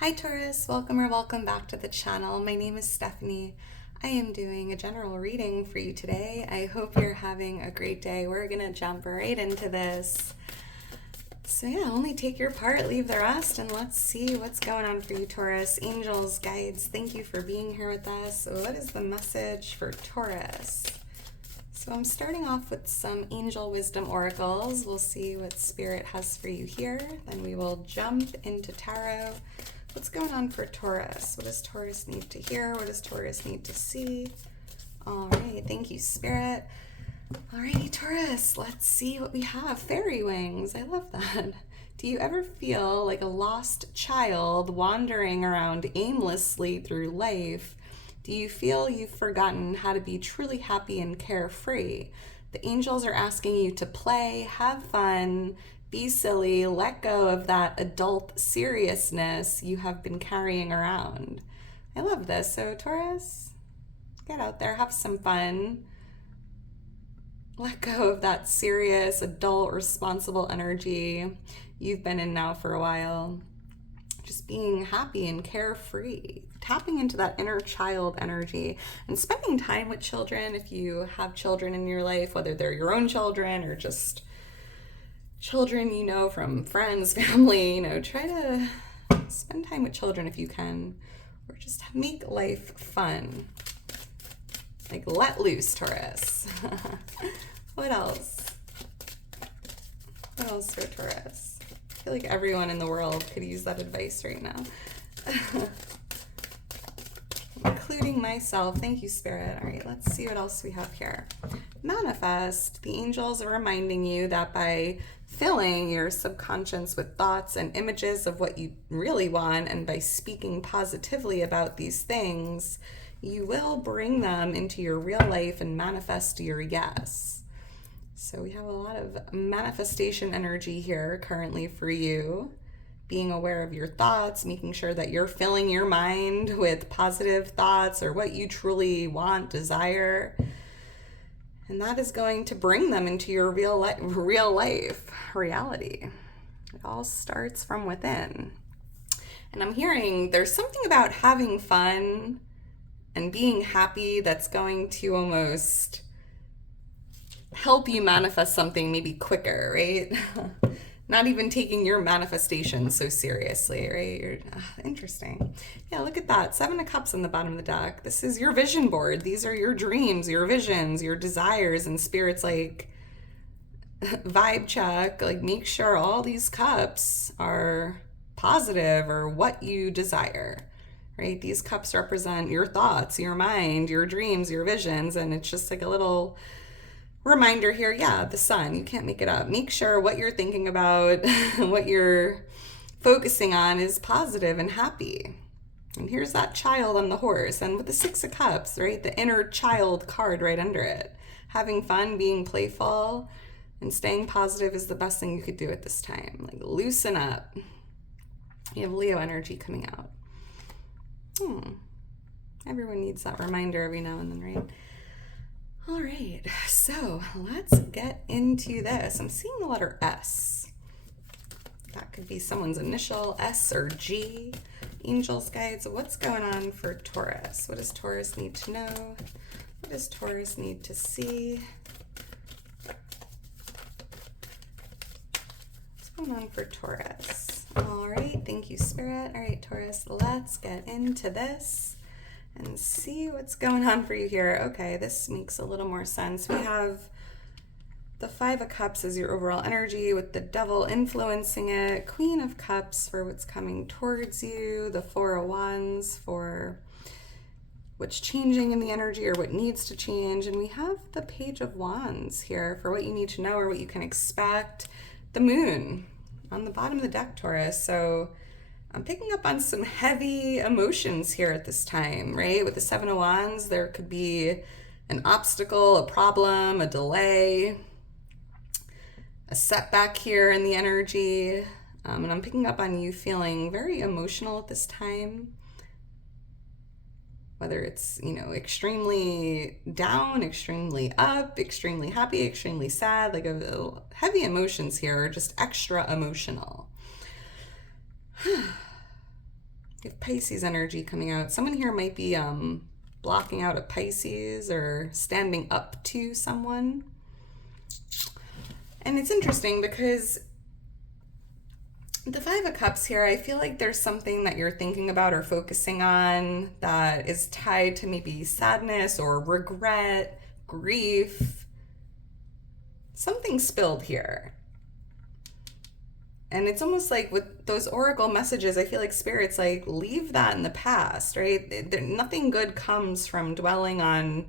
Hi Taurus, welcome or welcome back to the channel. My name is Stephanie. I am doing a general reading for you today. I hope you're having a great day. We're gonna jump right into this. So yeah, only take your part, leave the rest, and let's see what's going on for you, Taurus. Angels, guides, thank you for being here with us. What is the message for Taurus? So I'm starting off with some angel wisdom oracles. We'll see what spirit has for you here. Then we will jump into tarot. What's going on for Taurus? What does Taurus need to hear? What does Taurus need to see? All right, thank you, Spirit. All righty, Taurus, let's see what we have. Fairy wings, I love that. Do you ever feel like a lost child wandering around aimlessly through life? Do you feel you've forgotten how to be truly happy and carefree? The angels are asking you to play, have fun, be silly, let go of that adult seriousness you have been carrying around. I love this. So Taurus, get out there, have some fun. Let go of that serious, adult, responsible energy you've been in now for a while. Just being happy and carefree, tapping into that inner child energy and spending time with children. If you have children in your life, whether they're your own children or just children you know from friends, family, try to spend time with children if you can, or just make life fun. Like, let loose, Taurus. What else? What else for Taurus? I feel like everyone in the world could use that advice right now. Including myself. Thank you, Spirit. All right, let's see what else we have here. Manifest. The angels are reminding you that by filling your subconscious with thoughts and images of what you really want, and by speaking positively about these things, you will bring them into your real life and manifest your yes. So we have a lot of manifestation energy here currently for you. Being aware of your thoughts, making sure that you're filling your mind with positive thoughts or what you truly want, desire. And that is going to bring them into your real life reality. It all starts from within. And I'm hearing there's something about having fun and being happy that's going to almost help you manifest something maybe quicker, right? Not even taking your manifestation so seriously, right? Interesting. Yeah, look at that. 7 of Cups on the bottom of the deck. This is your vision board. These are your dreams, your visions, your desires, and Spirit's like, vibe check, like make sure all these cups are positive or what you desire, right? These cups represent your thoughts, your mind, your dreams, your visions, and it's just like a little reminder here. Yeah, the sun, you can't make it up. Make sure what you're thinking about, what you're focusing on is positive and happy. And here's that child on the horse, and with the 6 of Cups, right, the inner child card right under it. Having fun, being playful, and staying positive is the best thing you could do at this time. Like, loosen up. You have Leo energy coming out. Everyone needs that reminder every now and then, right? All right, so let's get into this. I'm seeing the letter S. That could be someone's initial, S or G. Angels, guides, what's going on for Taurus? What does Taurus need to know? What does Taurus need to see? What's going on for Taurus? All right, thank you, Spirit. All right, Taurus, let's get into this and see what's going on for you here. Okay, this makes a little more sense. We have the 5 of Cups as your overall energy with the Devil influencing it. Queen of Cups for what's coming towards you. The 4 of Wands for what's changing in the energy or what needs to change. And we have the Page of Wands here for what you need to know or what you can expect. The Moon on the bottom of the deck, Taurus. So I'm picking up on some heavy emotions here at this time, right? With the 7 of Wands, there could be an obstacle, a problem, a delay, a setback here in the energy. And I'm picking up on you feeling very emotional at this time. Whether it's, extremely down, extremely up, extremely happy, extremely sad, like heavy emotions here, just extra emotional. You have Pisces energy coming out. Someone here might be blocking out a Pisces or standing up to someone. And it's interesting because the Five of Cups here, I feel like there's something that you're thinking about or focusing on that is tied to maybe sadness or regret, grief. Something spilled here. And it's almost like with those oracle messages, I feel like Spirit's like, leave that in the past, right? Nothing good comes from dwelling on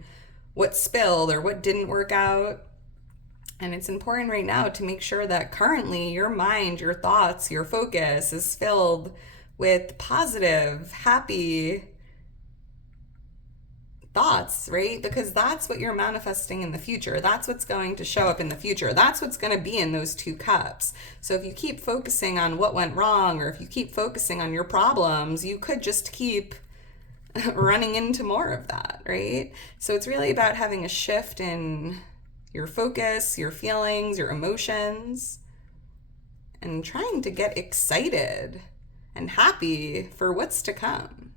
what spilled or what didn't work out. And it's important right now to make sure that currently your mind, your thoughts, your focus is filled with positive, happy thoughts, right? Because that's what you're manifesting in the future. That's what's going to show up in the future. That's what's going to be in those two cups. So if you keep focusing on what went wrong, or if you keep focusing on your problems, you could just keep running into more of that, right? So it's really about having a shift in your focus, your feelings, your emotions, and trying to get excited and happy for what's to come,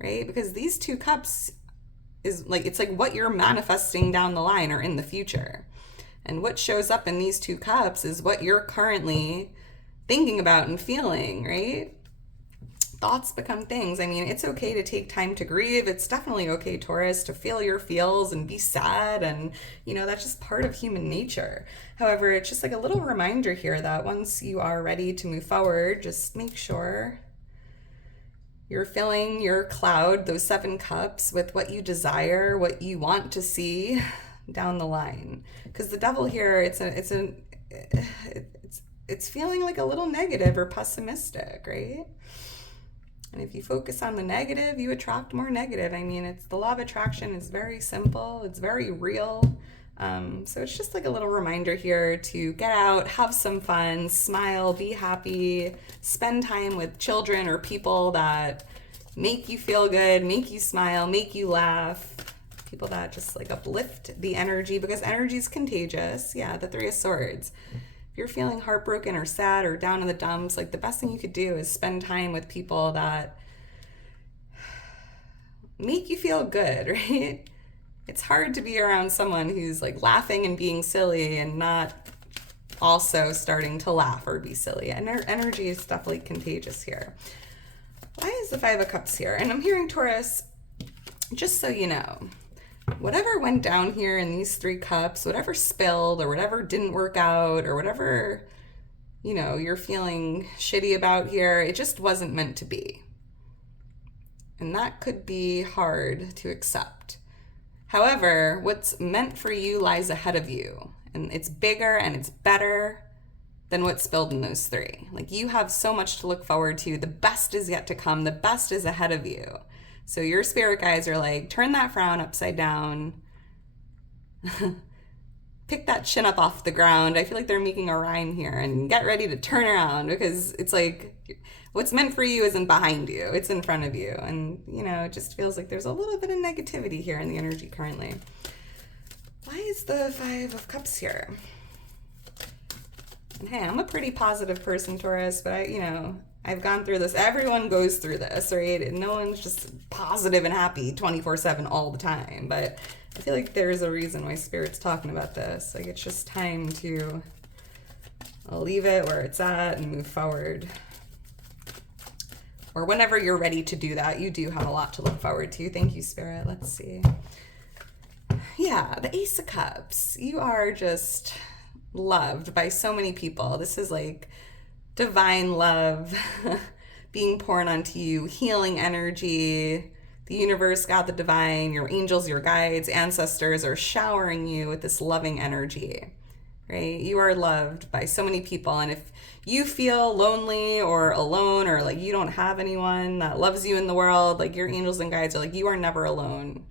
right? Because these two cups is like, it's like what you're manifesting down the line or in the future. And what shows up in these two cups is what you're currently thinking about and feeling, right? Thoughts become things. I mean, it's okay to take time to grieve. It's definitely okay, Taurus, to feel your feels and be sad. And, that's just part of human nature. However, it's just like a little reminder here that once you are ready to move forward, just make sure you're filling your cloud, those 7 cups, with what you desire, what you want to see down the line. Because the devil here, it's feeling like a little negative or pessimistic, right? And if you focus on the negative, you attract more negative. I mean, the law of attraction is very simple. It's very real. So it's just like a little reminder here to get out, have some fun, smile, be happy, spend time with children or people that make you feel good, make you smile, make you laugh. People that just like uplift the energy, because energy is contagious. Yeah, the 3 of Swords. If you're feeling heartbroken or sad or down in the dumps, like the best thing you could do is spend time with people that make you feel good, right? It's hard to be around someone who's like laughing and being silly and not also starting to laugh or be silly. And energy is definitely contagious here. Why is the 5 of Cups here? And I'm hearing, Taurus, just so you know, whatever went down here in these 3 cups, whatever spilled or whatever didn't work out or whatever, you're feeling shitty about here, it just wasn't meant to be. And that could be hard to accept. However, what's meant for you lies ahead of you, and it's bigger and it's better than what spilled in those 3. Like, you have so much to look forward to. The best is yet to come. The best is ahead of you. So your spirit guides are like, turn that frown upside down. Pick that chin up off the ground. I feel like they're making a rhyme here, and get ready to turn around, because it's like what's meant for you isn't behind you. It's in front of you. And, it just feels like there's a little bit of negativity here in the energy currently. Why is the 5 of Cups here? And hey, I'm a pretty positive person, Taurus, but I've gone through this. Everyone goes through this, right? And no one's just positive and happy 24/7 all the time. But I feel like there's a reason why Spirit's talking about this. Like, it's just time to leave it where it's at and move forward. Or whenever you're ready to do that, you do have a lot to look forward to. Thank you, Spirit. Let's see. Yeah, the Ace of Cups. You are just loved by so many people. This is like divine love being poured onto you, healing energy. The universe, God, the divine, your angels, your guides, ancestors are showering you with this loving energy, right? You are loved by so many people. And if you feel lonely or alone, or like you don't have anyone that loves you in the world, like, your angels and guides are like, you are never alone.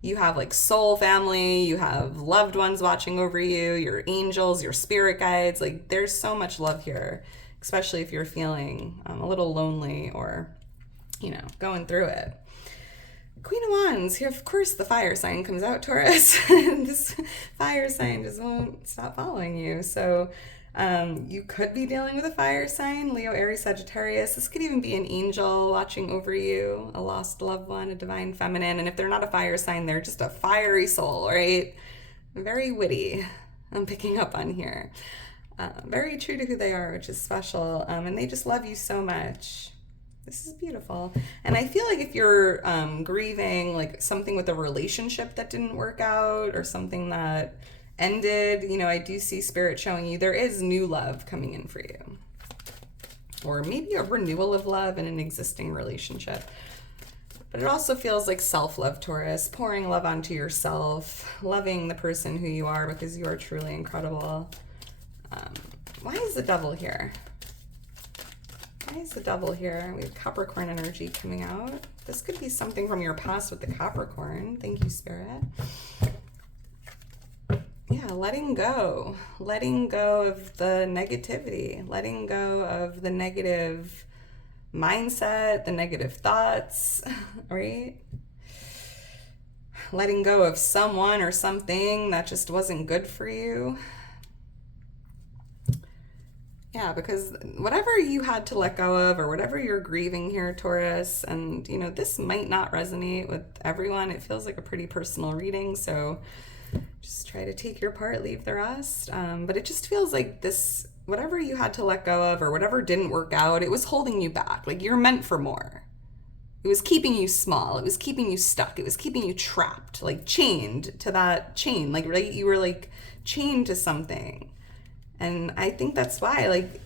You have like soul family, you have loved ones watching over you, your angels, your spirit guides. Like, there's so much love here, especially if you're feeling a little lonely or, going through it. Queen of Wands, here, of course, the fire sign comes out, Taurus. This fire sign just won't stop following you. So You could be dealing with a fire sign, Leo, Aries, Sagittarius. This could even be an angel watching over you, a lost loved one, a divine feminine. And if they're not a fire sign, they're just a fiery soul, right? Very witty, I'm picking up on here. Very true to who they are, which is special. And they just love you so much. This is beautiful. And I feel like if you're grieving like something with a relationship that didn't work out or something that ended, you know, I do see Spirit showing you there is new love coming in for you. Or maybe a renewal of love in an existing relationship. But it also feels like self-love, Taurus, pouring love onto yourself, loving the person who you are because you are truly incredible. Why is the Devil here? Why is the Devil here? We have Capricorn energy coming out. This could be something from your past with the Capricorn. Thank you, Spirit. Yeah, letting go of the negativity, letting go of the negative mindset, the negative thoughts, right? Letting go of someone or something that just wasn't good for you. Yeah, because whatever you had to let go of or whatever you're grieving here, Taurus, and you know, this might not resonate with everyone. It feels like a pretty personal reading, so just try to take your part, leave the rest. But it just feels like this, whatever you had to let go of or whatever didn't work out, it was holding you back. Like you're meant for more. It was keeping you small. It was keeping you stuck. It was keeping you trapped, like chained to that chain. Like, right, you were like chained to something. And I think that's why, like,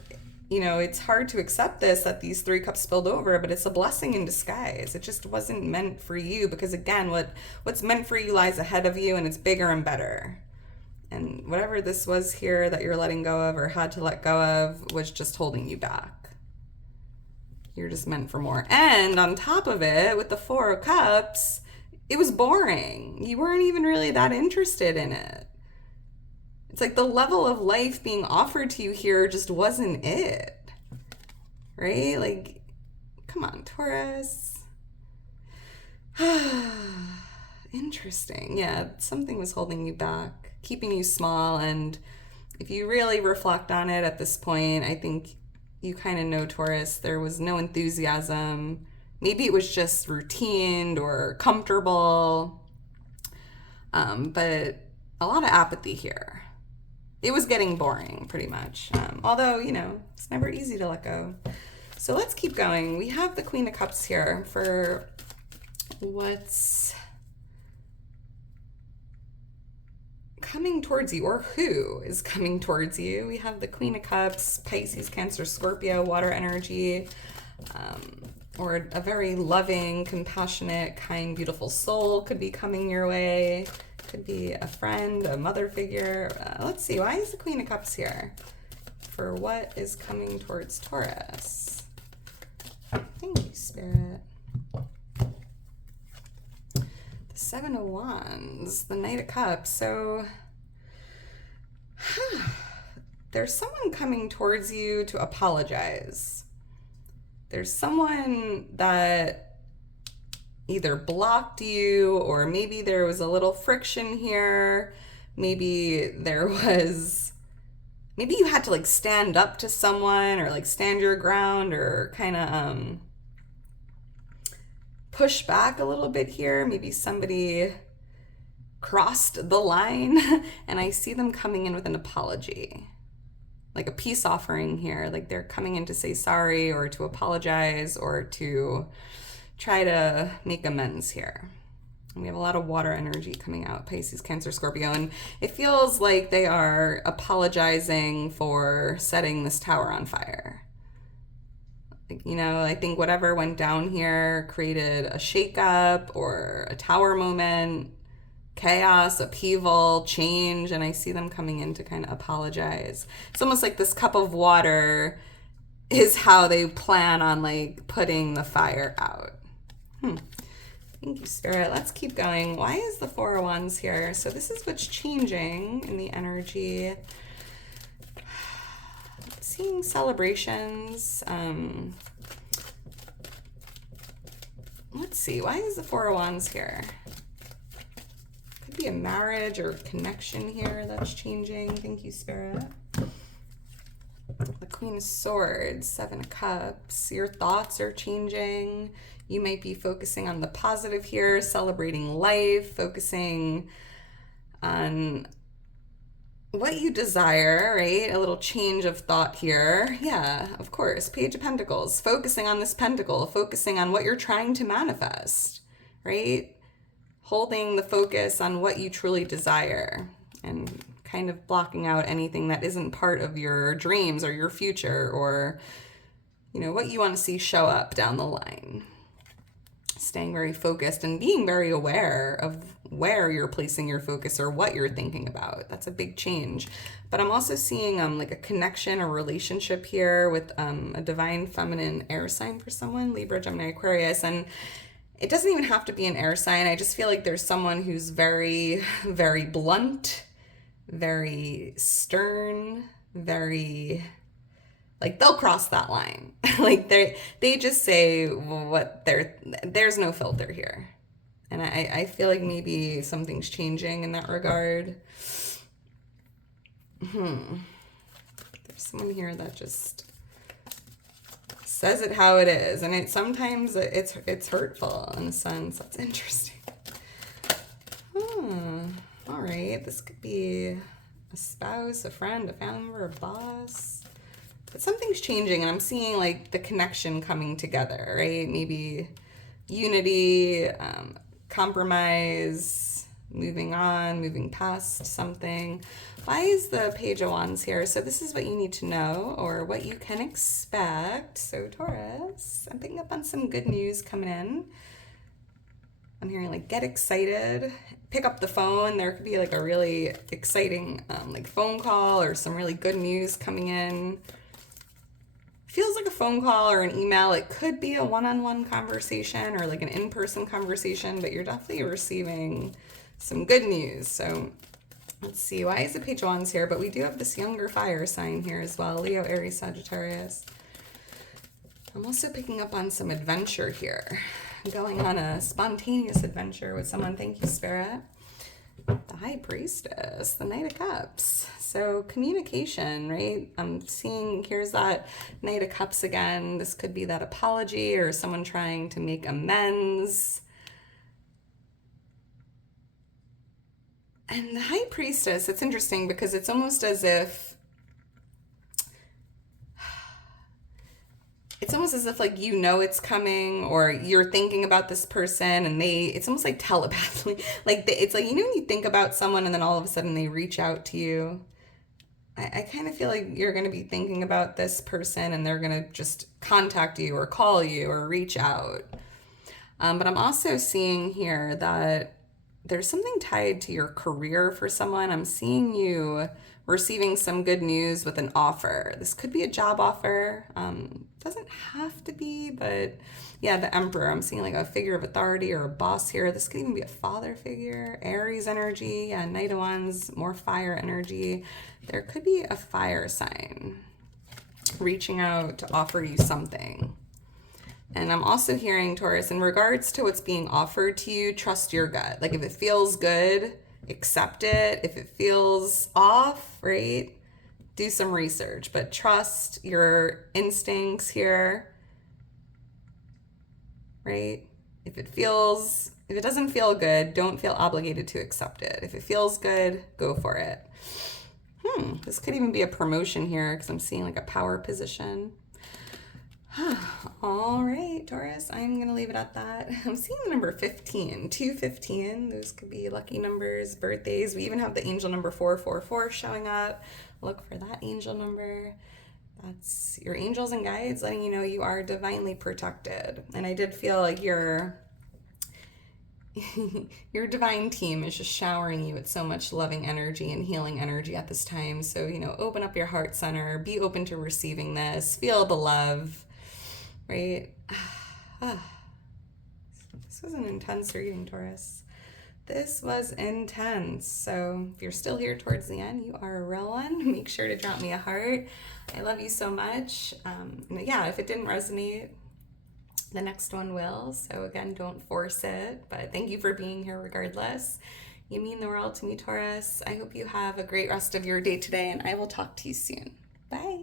you know, it's hard to accept this, that these 3 cups spilled over, but it's a blessing in disguise. It just wasn't meant for you because, again, what's meant for you lies ahead of you and it's bigger and better. And whatever this was here that you're letting go of or had to let go of was just holding you back. You're just meant for more. And on top of it, with the 4 of Cups, it was boring. You weren't even really that interested in it. It's like the level of life being offered to you here just wasn't it, right? Like, come on, Taurus. Interesting. Yeah, something was holding you back, keeping you small. And if you really reflect on it at this point, I think you kind of know, Taurus, there was no enthusiasm. Maybe it was just routine or comfortable, but a lot of apathy here. It was getting boring, pretty much. Although, you know, it's never easy to let go. So let's keep going. We have the Queen of Cups here for what's coming towards you, or who is coming towards you. We have the Queen of Cups, Pisces, Cancer, Scorpio, water energy, or a very loving, compassionate, kind, beautiful soul could be coming your way. Could be a friend, a mother figure. Let's see, why is the Queen of Cups here? For what is coming towards Taurus? Thank you, Spirit. The 7 of Wands, the Knight of Cups. So there's someone coming towards you to apologize. There's someone that either blocked you, or maybe there was a little friction here. Maybe you had to like stand up to someone or like stand your ground or kind of push back a little bit here. Maybe somebody crossed the line and I see them coming in with an apology, like a peace offering here. Like they're coming in to say sorry or to apologize or to try to make amends here. And we have a lot of water energy coming out, Pisces, Cancer, Scorpio, and it feels like they are apologizing for setting this tower on fire. Like, you know, I think whatever went down here created a shakeup or a tower moment, chaos, upheaval, change, and I see them coming in to kind of apologize. It's almost like this cup of water is how they plan on like putting the fire out. Thank you, Spirit. Let's keep going. Why is the 4 of Wands here? So this is what's changing in the energy. Seeing celebrations. Let's see. Why is the 4 of Wands here? Could be a marriage or connection here that's changing. Thank you, Spirit. Queen of Swords, Seven of Cups. Your thoughts are changing. You might be focusing on the positive here, celebrating life, focusing on what you desire, right? A little change of thought here. Yeah, of course. Page of Pentacles, focusing on this pentacle, focusing on what you're trying to manifest, right? Holding the focus on what you truly desire and kind of blocking out anything that isn't part of your dreams or your future or, you know, what you want to see show up down the line. Staying very focused and being very aware of where you're placing your focus or what you're thinking about. That's a big change. But I'm also seeing like a connection, a relationship here with a divine feminine air sign for someone, Libra, Gemini, Aquarius. And it doesn't even have to be an air sign. I just feel like there's someone who's very, very blunt, very stern, very... like they'll cross that line. Like they just say what there's no filter here. And I feel like maybe something's changing in that regard. There's someone here that just says it how it is. And sometimes it's hurtful in a sense. That's interesting. All right. This could be a spouse, a friend, a family member, a boss. But something's changing, and I'm seeing like the connection coming together, right? Maybe unity, compromise, moving on, moving past something. Why is the Page of Wands here? So this is what you need to know or what you can expect. So Taurus, I'm picking up on some good news coming in. I'm hearing like get excited, pick up the phone. There could be like a really exciting like phone call or some really good news coming in. Feels like a phone call or an email. It could be a one-on-one conversation or like an in-person conversation, but you're definitely receiving some good news. So let's see, why is the Page of Wands here? But we do have this younger fire sign here as well, Leo, Aries, Sagittarius. I'm also picking up on some adventure here. Going on a spontaneous adventure with someone. Thank you, Spirit. The High Priestess, the Knight of Cups. So communication, right? I'm seeing here's that Knight of Cups again. This could be that apology or someone trying to make amends. And the High Priestess, it's interesting because it's almost as if like you know it's coming or you're thinking about this person and it's almost like telepathically. Like it's like, you know when you think about someone and then all of a sudden they reach out to you? I kind of feel like you're going to be thinking about this person and they're going to just contact you or call you or reach out. But I'm also seeing here that there's something tied to your career for someone. I'm seeing you receiving some good news with an offer. This could be a job offer. Doesn't have to be, but yeah, the Emperor. I'm seeing like a figure of authority or a boss here. This could even be a father figure. Aries energy. Yeah, Knight of Wands, more fire energy. There could be a fire sign reaching out to offer you something. And I'm also hearing, Taurus, in regards to what's being offered to you, trust your gut. Like if it feels good, accept it. If it feels off, right, do some research. But trust your instincts here, right? If it doesn't feel good, don't feel obligated to accept it. If it feels good, go for it. This could even be a promotion here because I'm seeing like a power position. All right, Taurus, I'm going to leave it at that. I'm seeing the number 15, 215. Those could be lucky numbers, birthdays. We even have the angel number 444 showing up. Look for that angel number. That's your angels and guides letting you know you are divinely protected. And I did feel like your divine team is just showering you with so much loving energy and healing energy at this time. So, open up your heart center, be open to receiving this, feel the love. Right? This was an intense reading, Taurus. This was intense. So if you're still here towards the end, you are a real one. Make sure to drop me a heart. I love you so much. Yeah, if it didn't resonate, the next one will. So again, don't force it. But thank you for being here regardless. You mean the world to me, Taurus. I hope you have a great rest of your day today, and I will talk to you soon. Bye.